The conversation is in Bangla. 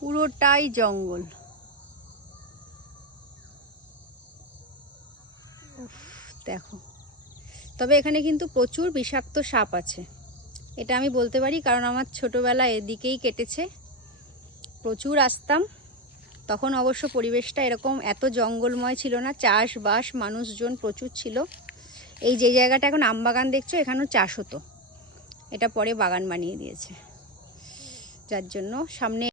পুরোটাই জঙ্গল। দেখো, তবে এখানে কিন্তু প্রচুর বিষাক্ত সাপ আছে, এটা আমি বলতে পারি, কারণ আমার ছোটবেলা এদিকেই কেটেছে, প্রচুর আসতাম। তখন অবশ্য পরিবেশটা এরকম এত জঙ্গলময় ছিল না, চাষবাস মানুষজন প্রচুর ছিল। এই যে জায়গাটা এখন আমবাগান দেখছো, এখানেও চাষ হতো, এটা পরে বাগান বানিয়ে দিয়েছে, যার জন্য সামনে